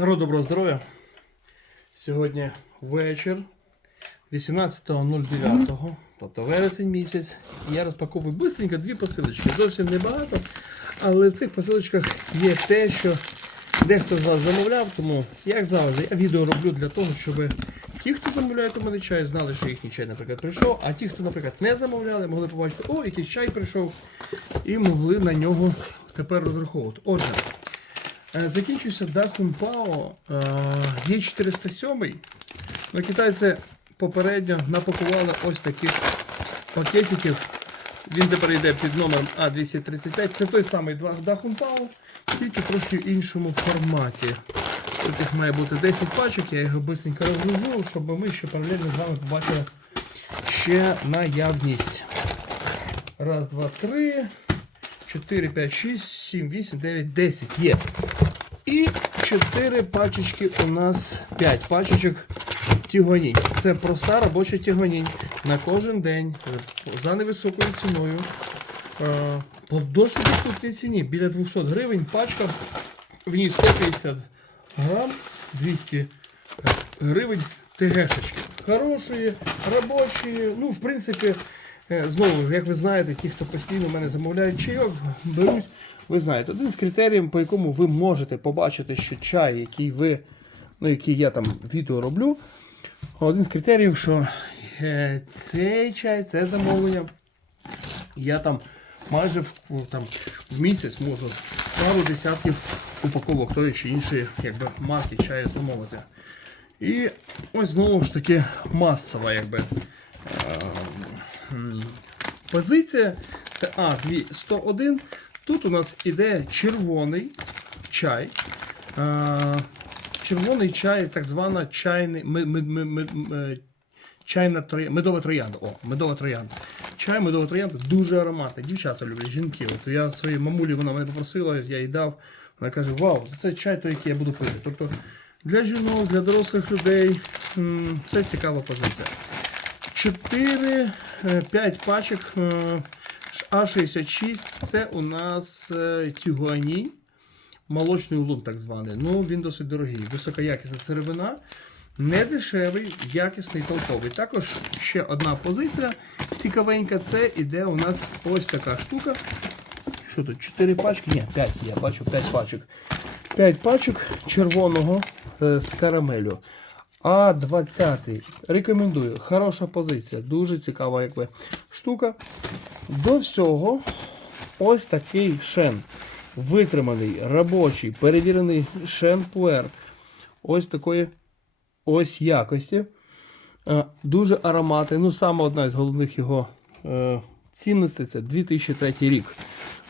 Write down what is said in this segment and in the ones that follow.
Народ доброго здоров'я. Сьогодні вечір 18.09, тобто вересень місяць. Я розпаковую бистренько дві посилочки. Зовсім небагато, але в цих посилочках є те, що дехто з вас замовляв, тому, як завжди, я відео роблю для того, щоб ті, хто замовляє у мене чай, знали, що їхній чай, наприклад, прийшов, а ті, хто, наприклад, не замовляли, могли побачити, о, якийсь чай прийшов, і могли на нього тепер розраховувати. Отже. Е, Закінчився Дахун Пао є 407 Ну, китайці попередньо напакували ось таких пакетиків. Він тепер йде під номером А235. Це той самий Дахун Пао, тільки трошки в іншому форматі. Тут їх має бути 10 пачок, я його швидко розгружу, щоб ми ще паралельно з вами побачили ще наявність. Раз, два, три. 4, 5, 6, 7, 8, 9, 10 є. І 4 пачечки у нас 5 пачечок тігонінь. Це проста робоча тігонінь на кожен день е, за невисокою ціною. Е, По досить доступній ціні. Біля 200 гривень пачка. В ній 150 грам, 200 гривень ТГшечки. Хороші, робочі. Ну, в принципі, е, знову, як ви знаєте, ті, хто постійно мене замовляють чайок, беруть. Ви знаєте, один з критеріїв, по якому ви можете побачити, що чай, який ви, ну, який я там відео роблю, один з критеріїв, що е, цей чай, це замовлення, я там майже в, там, в місяць можу пару десятків упаковок тої чи іншої якби, марки чаю замовити. І ось знову ж таки масова якби, е, позиція. Це А201. Тут у нас іде червоний чай. Е, червоний чай, так звана чайний, ми- чайна медова троянда. О, медова троянда. Чай, медова троянда дуже ароматний. Дівчата люблять, жінки. От я своїй мамулі вона мене попросила, я їй дав. Вона каже: Вау, це чай той, який я буду пити. Тобто для жінок, для дорослих людей це цікава позиція. 4-5 пачок е, А66 це у нас е, молочний улун так званий. Ну, він досить дорогий. Високоякісна сировина, не дешевий, якісний, толковий. Також ще одна позиція цікавенька, це іде у нас ось така штука. Що тут? 4 пачки? Ні, 5, я бачу 5 пачок. 5 пачок червоного е, з карамелю. А20. Рекомендую. Хороша позиція. Дуже цікава якби, штука. До всього ось такий шен. Витриманий, робочий, перевірений шен пуер. Ось такої ось якості. Е, Дуже ароматний. Ну, саме одна з головних його е, цінностей це 2003 рік.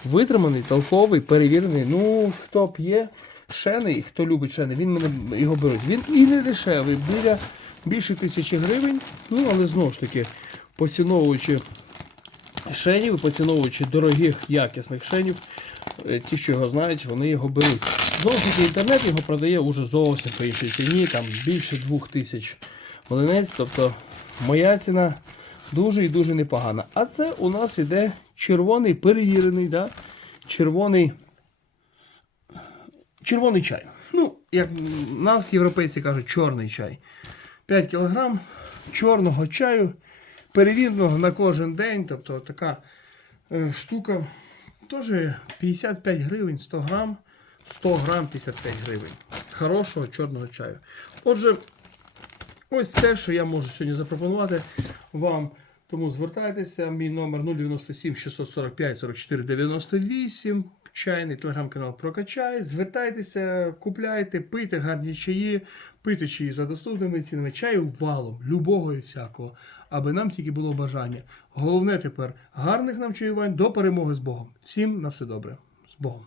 Витриманий, толковий, перевірений. Ну, хто п'є шени, хто любить шени, він мене його беруть. Він і не дешевий, біля більше тисячі гривень. Ну, але знову ж таки, поціновуючи шенів, поціновуючи дорогих, якісних шенів, е, ті, що його знають, вони його беруть. Знову ж таки, інтернет його продає уже зовсім по іншій ціні, там більше двох тисяч млинець. Тобто моя ціна дуже і дуже непогана. А це у нас іде червоний перевірений, да? червоний, червоний чай. Ну, як нас, європейці кажуть, чорний чай. 5 кг чорного чаю, перевіреного на кожен день. Тобто така е, штука. Теж 55 гривень, 100 грам, 100 грам 55 гривень. Хорошого чорного чаю. Отже, ось те, що я можу сьогодні запропонувати вам. Тому звертайтеся, мій номер 097 645 44 98. Чайний телеграм-канал Прокачай. Звертайтеся, купляйте, пийте гарні чаї, пийте чаї за доступними цінами, чаю валом, любого і всякого, аби нам тільки було бажання. Головне тепер гарних нам чаювань до перемоги з Богом. Всім на все добре. З Богом.